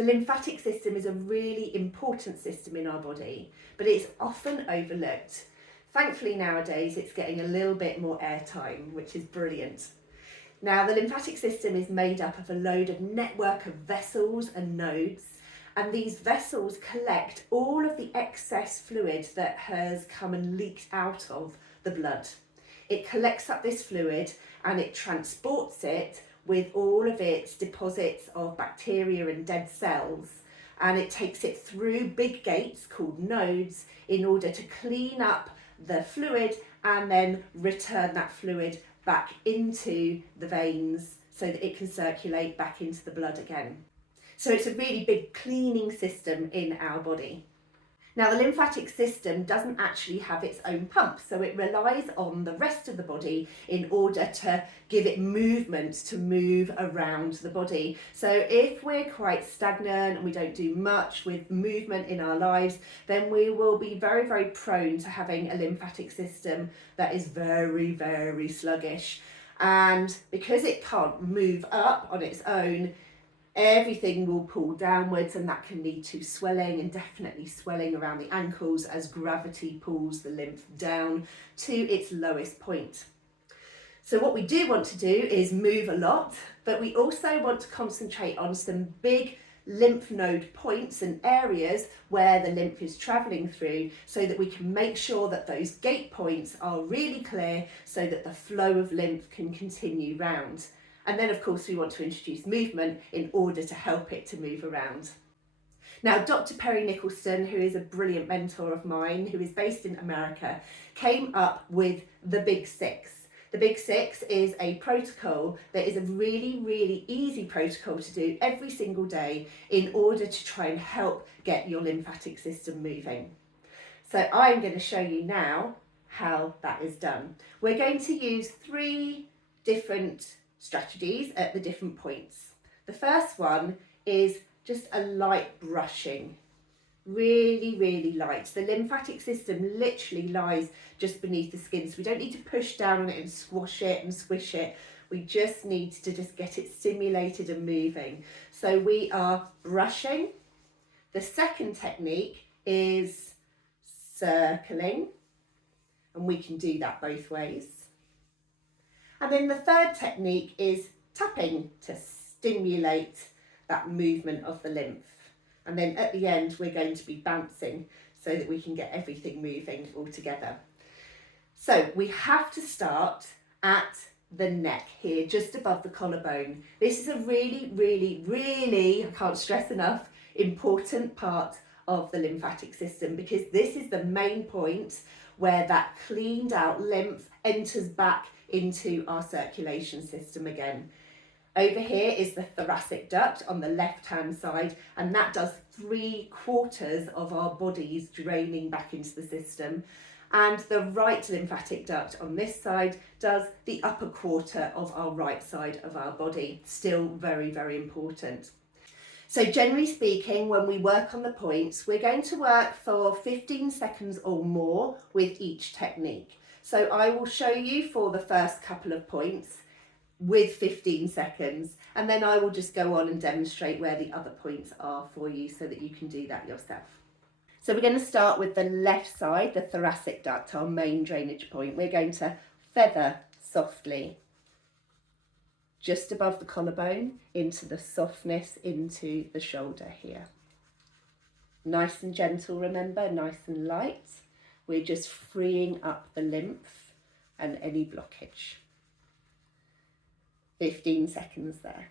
The lymphatic system is a really important system in our body, but it's often overlooked. Thankfully nowadays it's getting a little bit more airtime, which is brilliant. Now the lymphatic system is made up of a load of network of vessels and nodes, and these vessels collect all of the excess fluid that has come and leaked out of the blood. It collects up this fluid and it transports it with all of its deposits of bacteria and dead cells, and it takes it through big gates called nodes in order to clean up the fluid and then return that fluid back into the veins so that it can circulate back into the blood again. So it's a really big cleaning system in our body. Now the lymphatic system doesn't actually have its own pump, so it relies on the rest of the body in order to give it movement to move around the body. So if we're quite stagnant and we don't do much with movement in our lives, then we will be very, very prone to having a lymphatic system that is very, very sluggish. And because it can't move up on its own, everything will pull downwards, and that can lead to swelling, and definitely swelling around the ankles as gravity pulls the lymph down to its lowest point. So what we do want to do is move a lot, but we also want to concentrate on some big lymph node points and areas where the lymph is travelling through, so that we can make sure that those gate points are really clear so that the flow of lymph can continue round. And then of course we want to introduce movement in order to help it to move around. Now Dr. Perry Nickelston, who is a brilliant mentor of mine, who is based in America, came up with the Big Six. The Big Six is a protocol that is a really, really easy protocol to do every single day in order to try and help get your lymphatic system moving. So I'm going to show you now how that is done. We're going to use 3 different strategies at the different points. The first one is just a light brushing, really, really light. The lymphatic system literally lies just beneath the skin, so we don't need to push down on it and squash it and squish it. We just need to just get it stimulated and moving. So we are brushing. The second technique is circling, and we can do that both ways. And then the third technique is tapping to stimulate that movement of the lymph. And then at the end, we're going to be bouncing so that we can get everything moving all together. So we have to start at the neck here, just above the collarbone. This is a really, really, really, I can't stress enough, important part of the lymphatic system, because this is the main point where that cleaned out lymph enters back into our circulation system again. Over here is the thoracic duct on the left hand side, and that does 3/4 of our body's draining back into the system, and the right lymphatic duct on this side does the upper quarter of our right side of our body. Still very, very important. So generally speaking, when we work on the points, we're going to work for 15 seconds or more with each technique. So I will show you for the first couple of points with 15 seconds, and then I will just go on and demonstrate where the other points are for you so that you can do that yourself. So we're going to start with the left side, the thoracic duct, our main drainage point. We're going to feather softly just above the collarbone into the softness into the shoulder here. Nice and gentle, remember, nice and light. We're just freeing up the lymph and any blockage. 15 seconds there.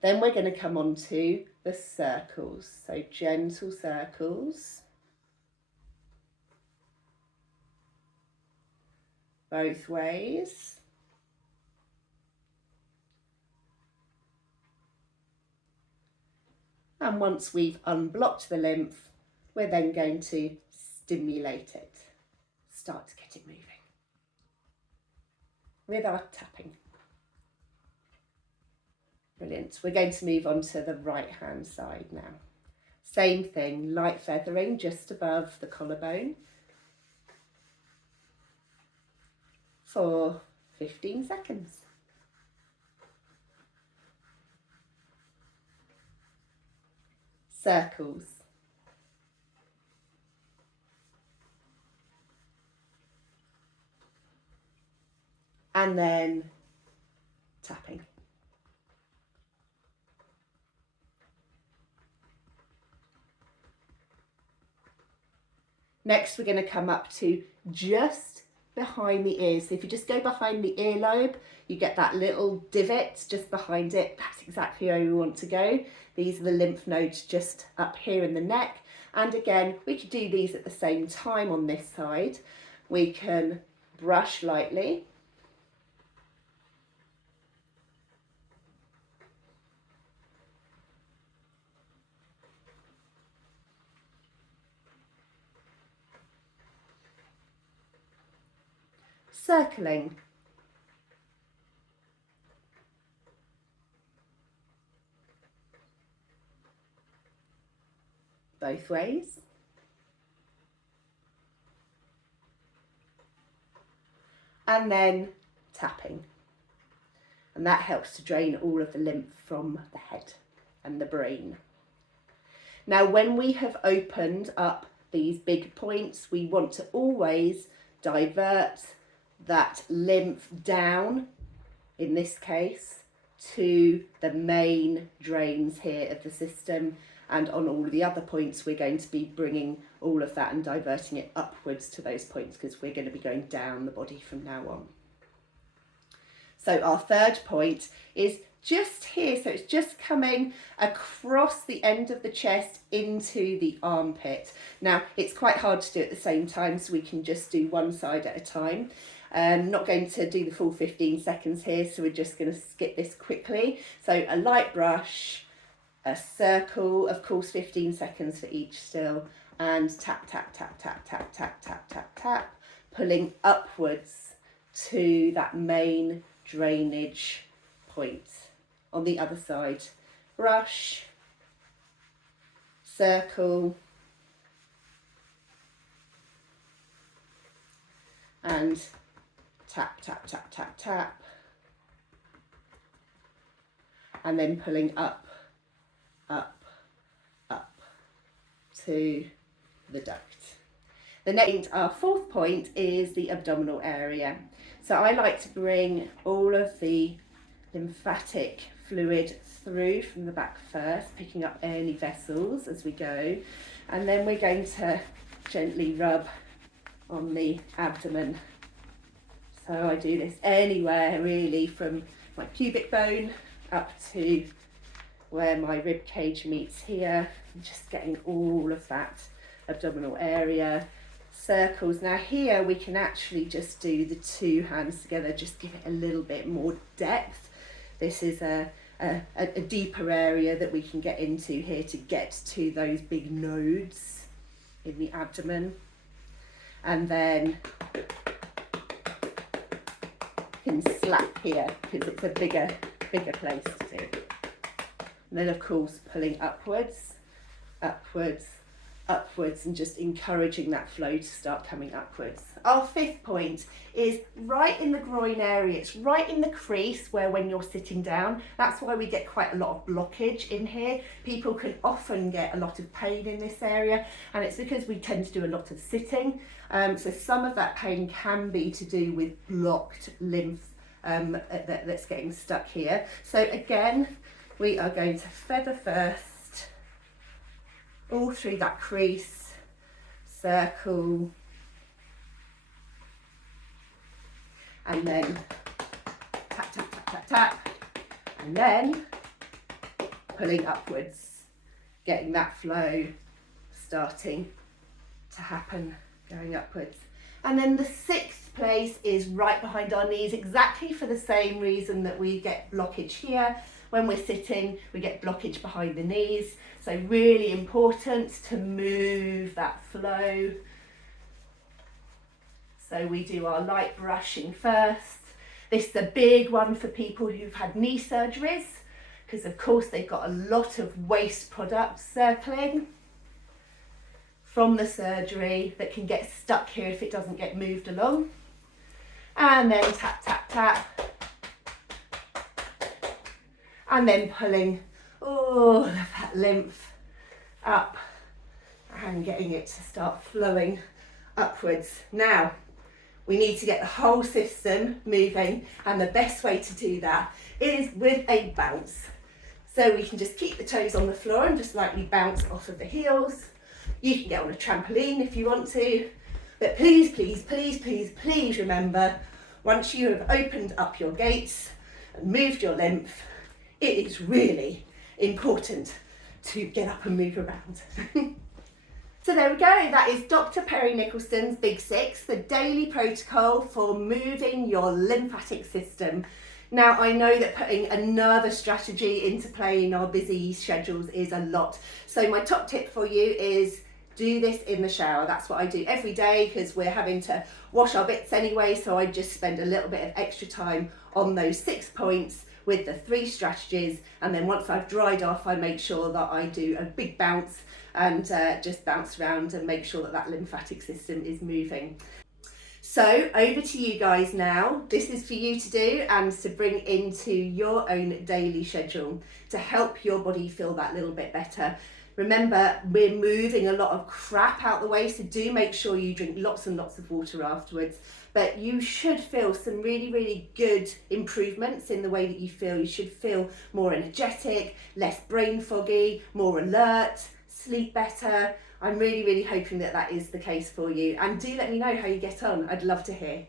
Then we're going to come on to the circles. So gentle circles. Both ways. And once we've unblocked the lymph, we're then going to stimulate it. Start to get it moving with our tapping. Brilliant. We're going to move on to the right hand side now. Same thing, light feathering just above the collarbone for 15 seconds. circles, and then tapping. Next, we're going to come up to just behind the ears. So if you just go behind the earlobe, you get that little divot just behind it. That's exactly where we want to go. These are the lymph nodes just up here in the neck. And again, we could do these at the same time on this side. We can brush lightly. Circling. Both ways. And then tapping. And that helps to drain all of the lymph from the head and the brain. Now, when we have opened up these big points, we want to always divert that lymph down, in this case, to the main drains here of the system, and on all of the other points we're going to be bringing all of that and diverting it upwards to those points, because we're going to be going down the body from now on. So our third point is just here, so it's just coming across the end of the chest into the armpit. Now, it's quite hard to do at the same time, so we can just do one side at a time. Not going to do the full 15 seconds here, so we're just going to skip this quickly. So a light brush, a circle, of course 15 seconds for each still, and tap, tap, tap, tap, tap, tap, tap, tap, tap, pulling upwards to that main drainage point. On the other side, brush, circle, and tap, tap, tap, tap, tap, and then pulling up, up, up to the duct. The next, our fourth point, is the abdominal area. So I like to bring all of the lymphatic fluid through from the back first, picking up any vessels as we go, and then we're going to gently rub on the abdomen. So I do this anywhere really from my pubic bone up to where my rib cage meets here, just getting all of that abdominal area. Circles. Now here we can actually just do the two hands together, just give it a little bit more depth. This is a deeper area that we can get into here to get to those big nodes in the abdomen. And then you can slap here because it's a bigger place to do. And then of course pulling upwards, upwards, upwards, and just encouraging that flow to start coming upwards. Our fifth point is right in the groin area. It's right in the crease where when you're sitting down, that's why we get quite a lot of blockage in here. People can often get a lot of pain in this area, and it's because we tend to do a lot of sitting. So some of that pain can be to do with blocked lymph that's getting stuck here. So again, we are going to feather first, all through that crease, circle, and then tap, tap, tap, tap, tap, and then pulling upwards, getting that flow starting to happen, going upwards. And then the sixth place is right behind our knees, exactly for the same reason that we get blockage here. When we're sitting, we get blockage behind the knees. So really important to move that flow. So we do our light brushing first. This is a big one for people who've had knee surgeries, because of course they've got a lot of waste products circling from the surgery that can get stuck here if it doesn't get moved along. And then tap, tap, tap. And then pulling all of that lymph up and getting it to start flowing upwards. Now, we need to get the whole system moving, and the best way to do that is with a bounce. So we can just keep the toes on the floor and just lightly bounce off of the heels. You can get on a trampoline if you want to, but please, please, please, please, please remember, once you have opened up your gates and moved your lymph, it is really important to get up and move around. So there we go, that is Dr. Perry Nickelston's Big Six, the daily protocol for moving your lymphatic system. Now, I know that putting another strategy into play in our busy schedules is a lot. So my top tip for you is do this in the shower. That's what I do every day because we're having to wash our bits anyway. So I just spend a little bit of extra time on those 6 points with the 3 strategies. And then once I've dried off, I make sure that I do a big bounce and just bounce around and make sure that that lymphatic system is moving. So over to you guys now. This is for you to do and to bring into your own daily schedule to help your body feel that little bit better. Remember, we're moving a lot of crap out the way, so do make sure you drink lots and lots of water afterwards. But you should feel some really, really good improvements in the way that you feel. You should feel more energetic, less brain foggy, more alert, sleep better. I'm really, really hoping that that is the case for you. And do let me know how you get on. I'd love to hear.